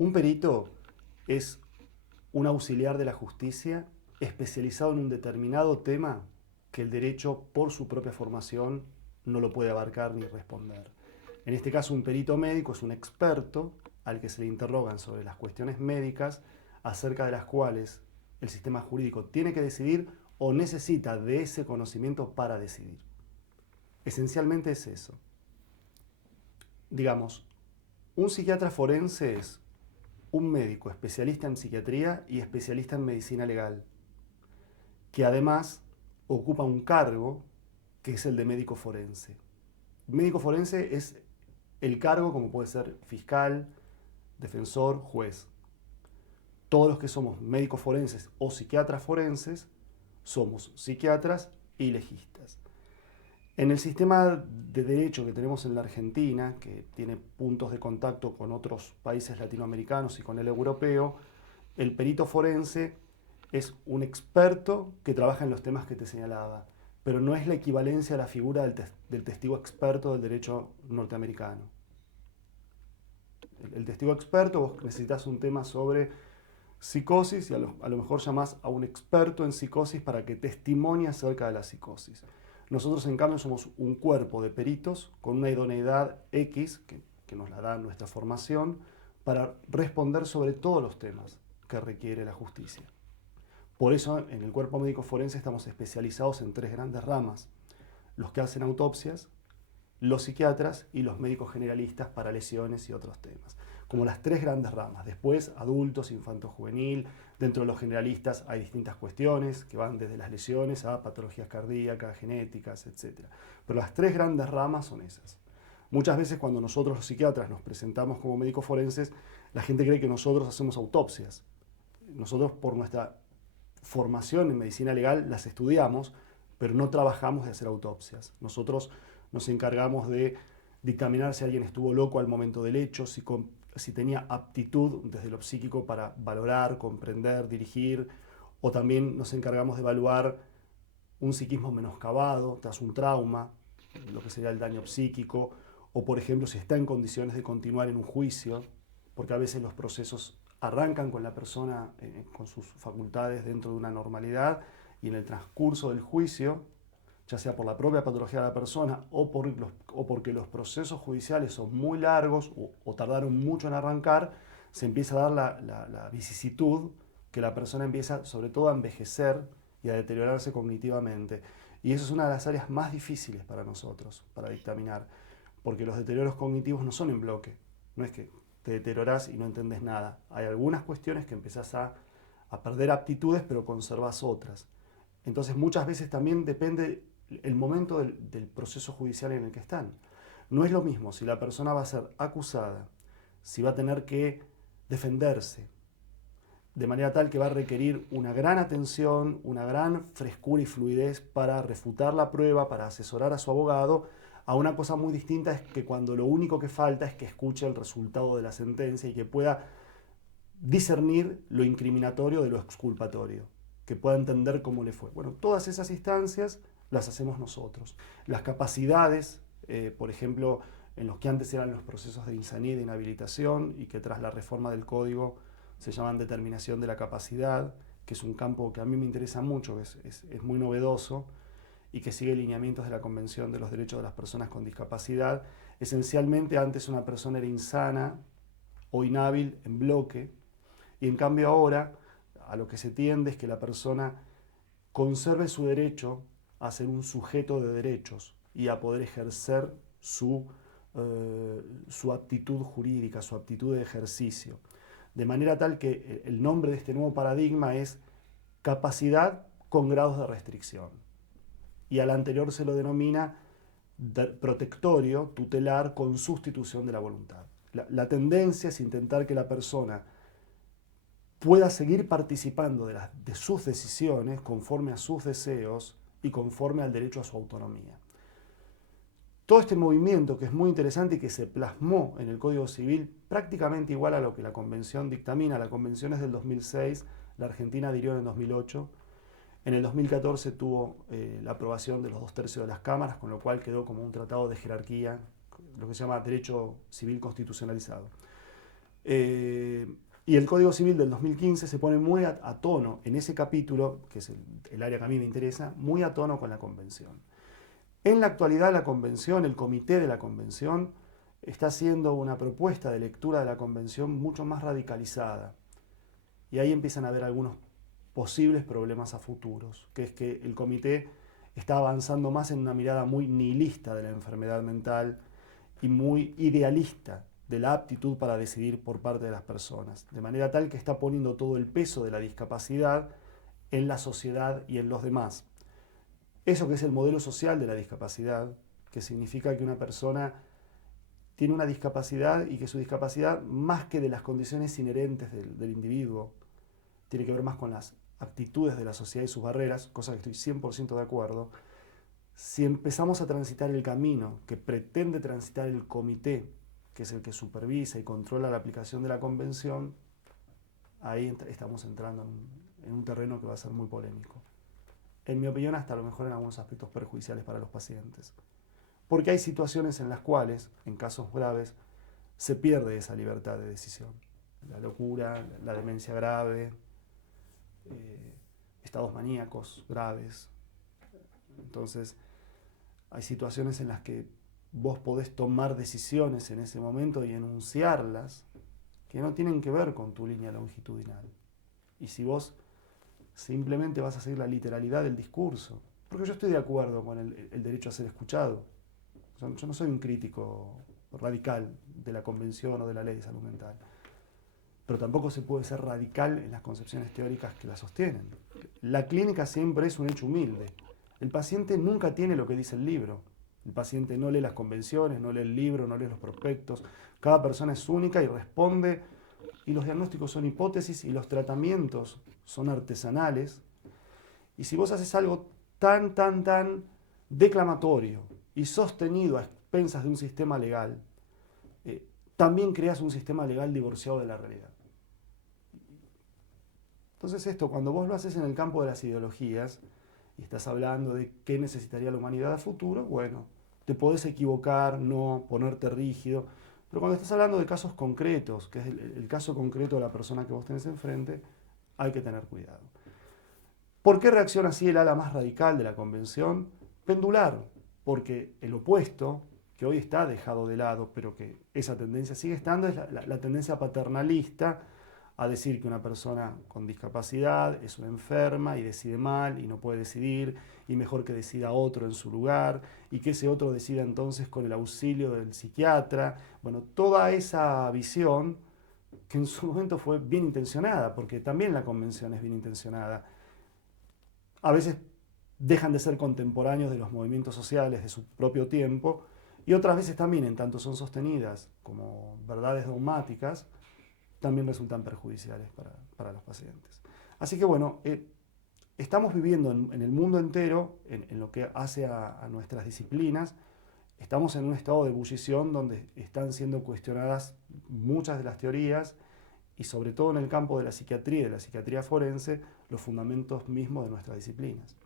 Un perito es un auxiliar de la justicia especializado en un determinado tema que el derecho, por su propia formación, no lo puede abarcar ni responder. En este caso, un perito médico es un experto al que se le interrogan sobre las cuestiones médicas acerca de las cuales el sistema jurídico tiene que decidir o necesita de ese conocimiento para decidir. Esencialmente es eso. Digamos, un psiquiatra forense es un médico especialista en psiquiatría y especialista en medicina legal, que además ocupa un cargo que es el de médico forense. Médico forense es el cargo como puede ser fiscal, defensor, juez. Todos los que somos médicos forenses o psiquiatras forenses somos psiquiatras y legistas. En el sistema de derecho que tenemos en la Argentina, que tiene puntos de contacto con otros países latinoamericanos y con el europeo, el perito forense es un experto que trabaja en los temas que te señalaba, pero no es la equivalencia a la figura del testigo experto del derecho norteamericano. El testigo experto, vos necesitas un tema sobre psicosis y a lo mejor llamás a un experto en psicosis para que testimonie acerca de la psicosis. Nosotros, en cambio, somos un cuerpo de peritos con una idoneidad X, que nos la da nuestra formación, para responder sobre todos los temas que requiere la justicia. Por eso, en el cuerpo médico forense estamos especializados en tres grandes ramas: los que hacen autopsias, los psiquiatras y los médicos generalistas para lesiones y otros temas. Como las tres grandes ramas. Después, adultos, infanto-juvenil. Dentro de los generalistas hay distintas cuestiones que van desde las lesiones a patologías cardíacas, genéticas, etc. Pero las tres grandes ramas son esas. Muchas veces cuando nosotros los psiquiatras nos presentamos como médicos forenses, la gente cree que nosotros hacemos autopsias. Nosotros, por nuestra formación en medicina legal, las estudiamos, pero no trabajamos de hacer autopsias. Nosotros nos encargamos de dictaminar si alguien estuvo loco al momento del hecho, si tenía aptitud desde lo psíquico para valorar, comprender, dirigir, o también nos encargamos de evaluar un psiquismo menoscabado tras un trauma, lo que sería el daño psíquico, o por ejemplo si está en condiciones de continuar en un juicio, porque a veces los procesos arrancan con la persona con sus facultades dentro de una normalidad y en el transcurso del juicio, ya sea por la propia patología de la persona o porque los procesos judiciales son muy largos o tardaron mucho en arrancar, se empieza a dar la vicisitud que la persona empieza sobre todo a envejecer y a deteriorarse cognitivamente. Y eso es una de las áreas más difíciles para nosotros, para dictaminar, porque los deterioros cognitivos no son en bloque, no es que te deteriorás y no entendés nada. Hay algunas cuestiones que empezás a perder aptitudes, pero conservás otras. Entonces muchas veces también depende el momento del proceso judicial en el que están. No es lo mismo si la persona va a ser acusada, si va a tener que defenderse, de manera tal que va a requerir una gran atención, una gran frescura y fluidez para refutar la prueba, para asesorar a su abogado, a una cosa muy distinta es que cuando lo único que falta es que escuche el resultado de la sentencia y que pueda discernir lo incriminatorio de lo exculpatorio, que pueda entender cómo le fue. Bueno, todas esas instancias las hacemos nosotros. Las capacidades, por ejemplo, en los que antes eran los procesos de insanidad e inhabilitación y que tras la reforma del código se llaman determinación de la capacidad, que es un campo que a mí me interesa mucho, es muy novedoso y que sigue lineamientos de la Convención de los Derechos de las Personas con Discapacidad. Esencialmente antes una persona era insana o inhábil en bloque, y en cambio ahora a lo que se tiende es que la persona conserve su derecho a ser un sujeto de derechos y a poder ejercer su aptitud jurídica, su aptitud de ejercicio. De manera tal que el nombre de este nuevo paradigma es capacidad con grados de restricción. Y al anterior se lo denomina protectorio, tutelar, con sustitución de la voluntad. La tendencia es intentar que la persona pueda seguir participando de sus decisiones conforme a sus deseos y conforme al derecho a su autonomía. Todo este movimiento, que es muy interesante y que se plasmó en el Código Civil prácticamente igual a lo que la Convención dictamina. La Convención es del 2006, la Argentina adhirió en el 2008. En el 2014 tuvo la aprobación de los 2/3 de las cámaras, con lo cual quedó como un tratado de jerarquía, lo que se llama derecho civil constitucionalizado. Y el Código Civil del 2015 se pone muy a tono en ese capítulo, que es el área que a mí me interesa, muy a tono con la Convención. En la actualidad la Convención, el comité de la Convención, está haciendo una propuesta de lectura de la Convención mucho más radicalizada. Y ahí empiezan a haber algunos posibles problemas a futuros, que es que el comité está avanzando más en una mirada muy nihilista de la enfermedad mental y muy idealista de la aptitud para decidir por parte de las personas, de manera tal que está poniendo todo el peso de la discapacidad en la sociedad y en los demás. Eso que es el modelo social de la discapacidad, que significa que una persona tiene una discapacidad y que su discapacidad, más que de las condiciones inherentes del individuo, tiene que ver más con las actitudes de la sociedad y sus barreras, cosa que estoy 100% de acuerdo. Si empezamos a transitar el camino que pretende transitar el comité, que es el que supervisa y controla la aplicación de la convención, ahí estamos entrando en un terreno que va a ser muy polémico. En mi opinión, hasta a lo mejor en algunos aspectos perjudiciales para los pacientes. Porque hay situaciones en las cuales, en casos graves, se pierde esa libertad de decisión. La locura, la demencia grave, estados maníacos graves. Entonces, hay situaciones en las que vos podés tomar decisiones en ese momento y enunciarlas que no tienen que ver con tu línea longitudinal. Y si vos simplemente vas a seguir la literalidad del discurso, porque yo estoy de acuerdo con el derecho a ser escuchado. Yo no soy un crítico radical de la convención o de la ley de salud mental, pero tampoco se puede ser radical en las concepciones teóricas que la sostienen. La clínica siempre es un hecho humilde. El paciente nunca tiene lo que dice el libro. El paciente no lee las convenciones, no lee el libro, no lee los prospectos. Cada persona es única y responde, y los diagnósticos son hipótesis y los tratamientos son artesanales. Y si vos haces algo tan declamatorio y sostenido a expensas de un sistema legal, también creas un sistema legal divorciado de la realidad. Entonces esto, cuando vos lo haces en el campo de las ideologías, y estás hablando de qué necesitaría la humanidad a futuro, bueno, te podés equivocar, no ponerte rígido, pero cuando estás hablando de casos concretos, que es el caso concreto de la persona que vos tenés enfrente, hay que tener cuidado. ¿Por qué reacciona así el ala más radical de la convención? Pendular, porque el opuesto, que hoy está dejado de lado, pero que esa tendencia sigue estando, es la tendencia paternalista a decir que una persona con discapacidad es una enferma y decide mal y no puede decidir y mejor que decida otro en su lugar y que ese otro decida entonces con el auxilio del psiquiatra. Bueno, toda esa visión que en su momento fue bien intencionada, porque también la convención es bien intencionada, a veces dejan de ser contemporáneos de los movimientos sociales de su propio tiempo y otras veces también, en tanto son sostenidas como verdades dogmáticas, también resultan perjudiciales para los pacientes. Así que bueno, estamos viviendo en el mundo entero, en lo que hace a nuestras disciplinas, estamos en un estado de ebullición donde están siendo cuestionadas muchas de las teorías y sobre todo en el campo de la psiquiatría y de la psiquiatría forense, los fundamentos mismos de nuestras disciplinas.